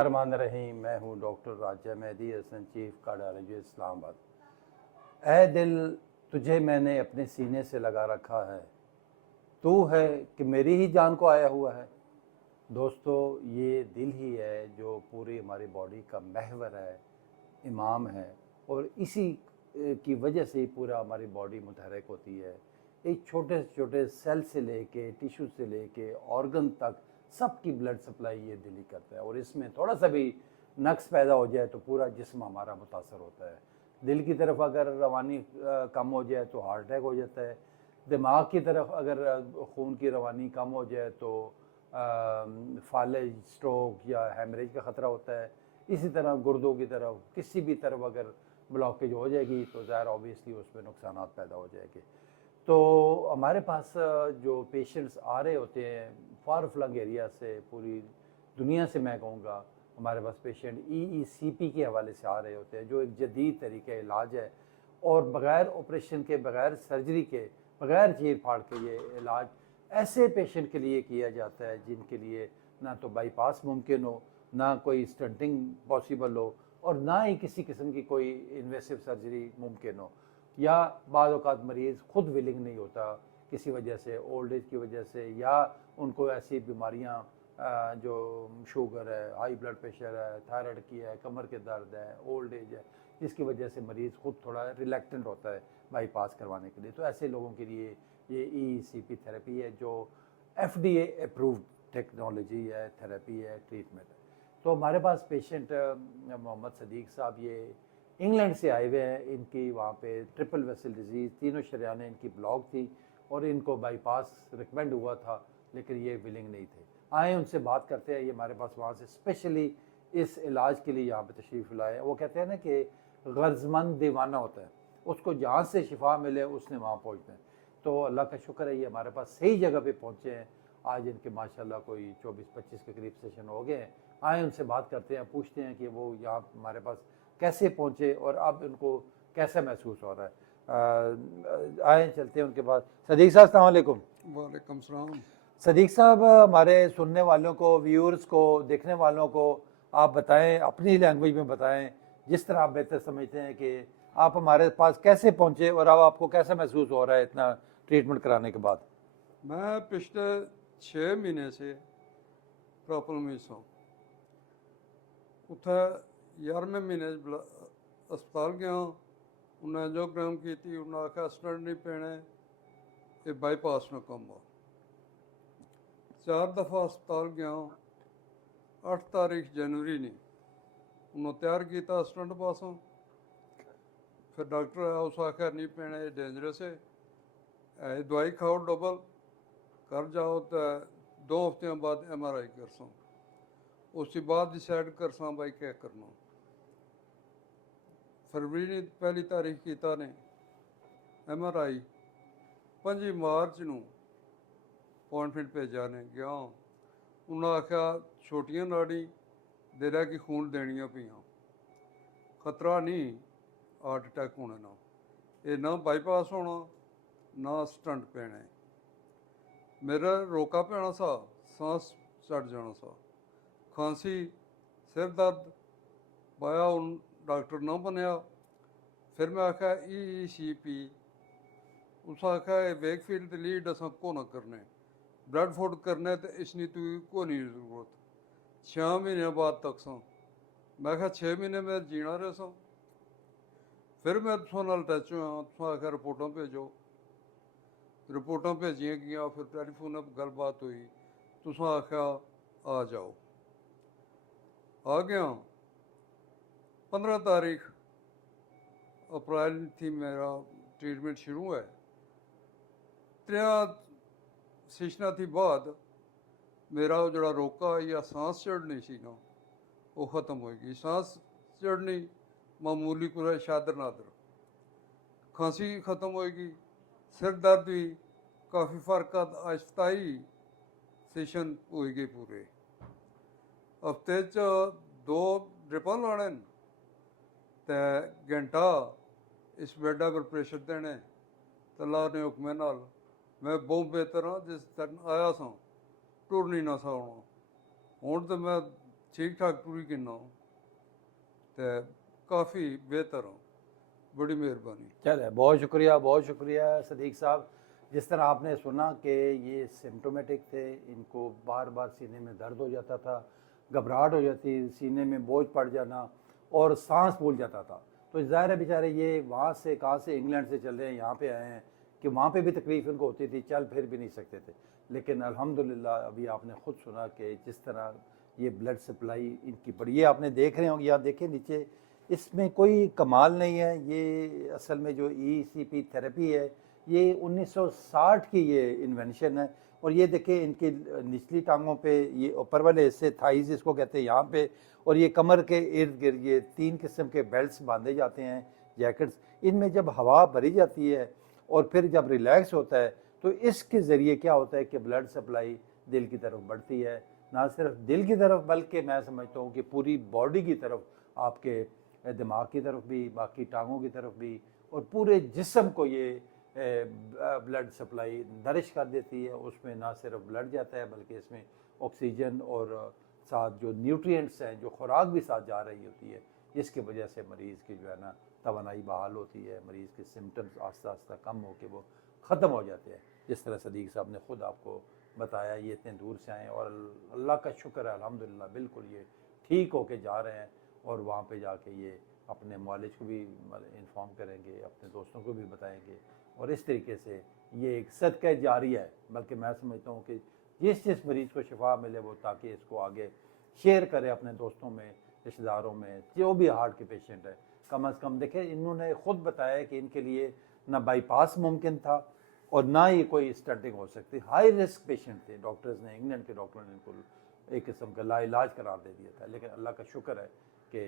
रहमान रहीम। मैं हूँ डॉक्टर राजा Mehdi Hasan, chief cardiologist Islamabad. ऐ दिल, तुझे मैंने अपने सीने से लगा रखा है, तू है कि मेरी ही जान को आया हुआ है। दोस्तों, ये दिल ही है जो पूरी हमारी बॉडी का महवर है, इमाम है, और इसी की वजह से ही पूरा हमारी बॉडी मुतहरक होती है। एक छोटे से छोटे सेल से लेके टिश्यू से लेके ऑर्गन तक सबकी ब्लड सप्लाई ये दिल ही करता है, और इसमें थोड़ा सा भी नक्स पैदा हो जाए तो पूरा जिस्म हमारा मुतासर होता है। दिल की तरफ अगर रवानी कम हो जाए तो हार्ट अटैक हो जाता है। दिमाग की तरफ अगर खून की रवानी कम हो जाए तो फालेज, स्ट्रोक या हेमरेज का ख़तरा होता है। इसी तरह गुर्दों की तरफ किसी भी तरफ अगर ब्लॉकेज हो जाएगी तो ज़ाहिर ऑब्वियसली उसमें नुकसान पैदा हो जाएंगे। तो हमारे पास जो पेशेंट्स आ रहे होते हैं फार फ्लंग एरिया से, पूरी दुनिया से मैं कहूँगा, हमारे पास पेशेंट EECP के हवाले से आ रहे होते हैं, जो एक जदीद तरीके इलाज है, और बग़ैर ऑपरेशन के, बग़ैर सर्जरी के, बग़ैर चीर फाड़ के ये इलाज ऐसे पेशेंट के लिए किया जाता है जिनके लिए ना तो बाईपास मुमकिन हो, ना कोई स्टंटिंग पॉसिबल हो, और ना ही किसी किस्म की कोई इन्वेसिव सर्जरी मुमकिन हो, या बाद औक़ात मरीज़ ख़ुद विलिंग नहीं होता किसी वजह से, ओल्ड एज की वजह से, या उनको ऐसी बीमारियां जो शुगर है, हाई ब्लड प्रेशर है, थायराइड की है, कमर के दर्द है, ओल्ड एज है, जिसकी वजह से मरीज़ ख़ुद थोड़ा रिलेक्टेंट होता है बाईपास करवाने के लिए। तो ऐसे लोगों के लिए ये EECP थेरेपी है, जो FDA अप्रूव्ड टेक्नोलॉजी है, थेरेपी है, ट्रीटमेंट है। तो हमारे पास पेशेंट मोहम्मद सदीक साहब ये इंग्लैंड से आए हुए हैं। इनकी वहाँ पे ट्रिपल वेसल डिजीज़, तीनों शरियानें इनकी ब्लॉक थी, और इनको बाईपास रिकमेंड हुआ था, लेकिन ये विलिंग नहीं थे। आए, उनसे बात करते हैं। ये हमारे पास वहाँ से स्पेशली इस इलाज के लिए यहाँ पे तशरीफ़ लाए। वो कहते हैं ना कि गर्ज़मंद दीवाना होता है, उसको जहाँ से शिफा मिले उसने वहाँ पहुँचना है। तो अल्लाह का शुक्र है ये हमारे पास सही जगह पे पहुँचे हैं। आज इनके माशाल्लाह कोई 24-25 के करीब सेशन हो गए हैं। आए, उनसे बात करते हैं, पूछते हैं कि वो यहाँ हमारे पास कैसे पहुँचे और अब उनको कैसा महसूस हो रहा है। आए, चलते हैं उनके पास। सदीक साहब, अस्सलाम वालेकुम। वालेकुम सलाम। सदीक साहब, हमारे सुनने वालों को, व्यूअर्स को, देखने वालों को आप बताएं, अपनी लैंग्वेज में बताएं, जिस तरह आप बेहतर समझते हैं, कि आप हमारे पास कैसे पहुंचे और अब आपको कैसा महसूस हो रहा है इतना ट्रीटमेंट कराने के बाद। मैं पिछले 6 महीने से प्रॉब्लम में हूँ। उत्थे 11वें महीने अस्पताल गया, उन्हें एंजियोग्राम की थी, उन्हें आख्या स्टंट नहीं पैने, ये बाईपास में कम हो। 4 दफ़ा अस्पताल गया। 8 तारीख जनवरी ने उन्होंने तैयार किया स्टंट पासों। फिर डॉक्टर आया, उस आख्या नहीं पैना, ये डेंजरस है, दवाई खाओ डबल, कर जाओ तो 2 हफ्ते बाद MRI करसा, उसके बाद डिसाइड करसा भाई क्या करना। फरवरी ने 1 तारीख किया ने MRI, 5 मार्च को अपॉइंटमेंट भेजा ने गया। उन्हें आख्या छोटियां नाड़ी दिल की खून देनिया पियाँ, खतरा नहीं हार्ट अटैक होने ना, ये ना बाईपास होना ना स्टंट पैने। मेरा रोका पैना सा, सांस चढ़ जाना सा, खांसी, सिर दर्द, पाया हूँ डॉक्टर ना बनया। फिर मैं आख्या EECP, उस आख्या वेकफील्ड लीड असा को ना करने, ब्लड फूड करने तो इसनी तू को नहीं जरूरत। 6 महीने बाद तक सा, मैं आख्या 6 महीने में जीना रहे सा। फिर मैं तुसा नाल टच हुआ, तुसा आख्या रिपोर्टां भेजो, रिपोर्टां भेजियां गई। फिर टैलीफोन पर गलबात हुई, तुसा आख्या आ जाओ, आ गया। 15 तारीख अप्रैल थी मेरा ट्रीटमेंट शुरू है। 3 सेशना थी बाद मेरा जोड़ा रोका या सांस चढ़नी सी ना, वो ख़त्म होएगी। सांस चढ़नी मामूली पूरा शादर नादर, खांसी ख़त्म होएगी, सिर दर्द भी काफ़ी फ़र्क आहिस्ताई सेशन होएगी। पूरे हफ्ते 2 ड्रिपां लाने ते घंटा इस बेडा पर प्रेशर देने, तो अल्लाह ने हुक्म नाल मैं बहुत बेहतर हाँ। जिस दिन आया सा टुर नहीं ना सा होना, हूँ तो मैं ठीक ठाक पूरी करना तो काफ़ी बेहतर हो। बड़ी मेहरबानी। चले, बहुत शुक्रिया सदीक साहब। जिस तरह आपने सुना कि ये सिम्टोमेटिक थे, इनको बार बार सीने में दर्द हो जाता था, घबराहट हो जाती, सीने में बोझ पड़ जाना और सांस फूल जाता था। तो ज़ाहिर है बेचारे ये वहाँ से कहाँ से इंग्लैंड से चल रहे हैं, यहाँ पे आए हैं कि वहाँ पे भी तकलीफ इनको होती थी, चल फिर भी नहीं सकते थे। लेकिन अल्हम्दुलिल्लाह अभी आपने ख़ुद सुना कि जिस तरह ये ब्लड सप्लाई इनकी बढ़ी है, आपने देख रहे होंगे, यहाँ देखें नीचे, इसमें कोई कमाल नहीं है। ये असल में जो ECP थेरेपी है ये 1960 की ये इन्वेंशन है। और ये देखें इनकी निचली टांगों पे, ये ऊपर वाले हिस्से थाइज इसको कहते हैं यहाँ पे, और ये कमर के इर्द गिर्द ये 3 किस्म के बेल्ट्स बांधे जाते हैं, जैकेट्स। इनमें जब हवा भरी जाती है और फिर जब रिलैक्स होता है तो इसके ज़रिए क्या होता है कि ब्लड सप्लाई दिल की तरफ बढ़ती है। ना सिर्फ दिल की तरफ बल्कि मैं समझता हूँ कि पूरी बॉडी की तरफ, आपके दिमाग की तरफ भी, बाकी टांगों की तरफ भी, और पूरे जिस्म को ये ब्लड सप्लाई नरिश कर देती है। उसमें ना सिर्फ ब्लड जाता है बल्कि इसमें ऑक्सीजन और साथ जो न्यूट्रिएंट्स हैं, जो खुराक भी साथ जा रही होती है, जिसकी वजह से मरीज़ की जो है ना तवानाई बहाल होती है, मरीज़ के सिम्टम्स आस्ता आस्ता कम होकर वो ख़त्म हो जाते हैं। जिस तरह सदीक साहब ने ख़ुद आपको बताया, ये इतने दूर से आए और अल्लाह का शुक्र है अल्हम्दुलिल्लाह बिल्कुल ये ठीक होके जा रहे हैं। और वहाँ पे जाके ये अपने मालिज को भी इन्फॉर्म करेंगे, अपने दोस्तों को भी बताएंगे, और इस तरीके से ये एक सदका जारिया है। बल्कि मैं समझता हूँ कि जिस जिस मरीज़ को शिफा मिले वो ताकि इसको आगे शेयर करे अपने दोस्तों में, रिश्तेदारों में, जो भी हार्ट के पेशेंट है। कम से कम देखें, इन्होंने ख़ुद बताया कि इनके लिए ना बाईपास मुमकिन था और ना ही कोई स्टंटिंग हो सकती। हाई रिस्क पेशेंट थे। डॉक्टर्स ने, इंग्लैंड के डॉक्टरों ने इनको एक किस्म का लाइलाज करार दे दिया था। लेकिन अल्लाह का शुक्र है कि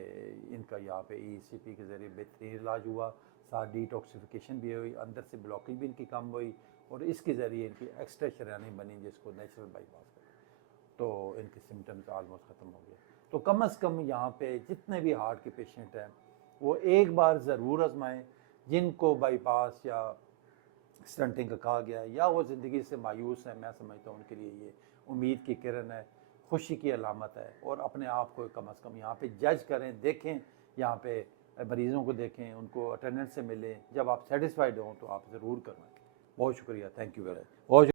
इनका यहाँ पे ECP के ज़रिए बेहतरीन इलाज हुआ, साथ डिटॉक्सिफिकेशन भी हुई, अंदर से ब्लॉकेज भी इनकी कम हुई, और इसके ज़रिए इनकी एक्स्ट्रा शरयानी बनी जिसको नेचुरल बाईपास करें, तो इनके सिम्टम्स आलमोस्ट ख़त्म हो गए। तो कम से कम यहाँ पे जितने भी हार्ट के पेशेंट हैं वो एक बार ज़रूर आजमाएँ। जिनको बाईपास या स्टंटिंग का कहा गया है या वो ज़िंदगी से मायूस है, मैं समझता हूँ उनके लिए ये उम्मीद की किरण है, खुशी की अलामत है। और अपने आप को कम से कम यहाँ पे जज करें, देखें, यहाँ पे मरीज़ों को देखें, उनको अटेंडेंस से मिलें। जब आप सेटिस्फाइड हों तो आप ज़रूर करवाएं। बहुत शुक्रिया, थैंक यू वेरी मच। बहुत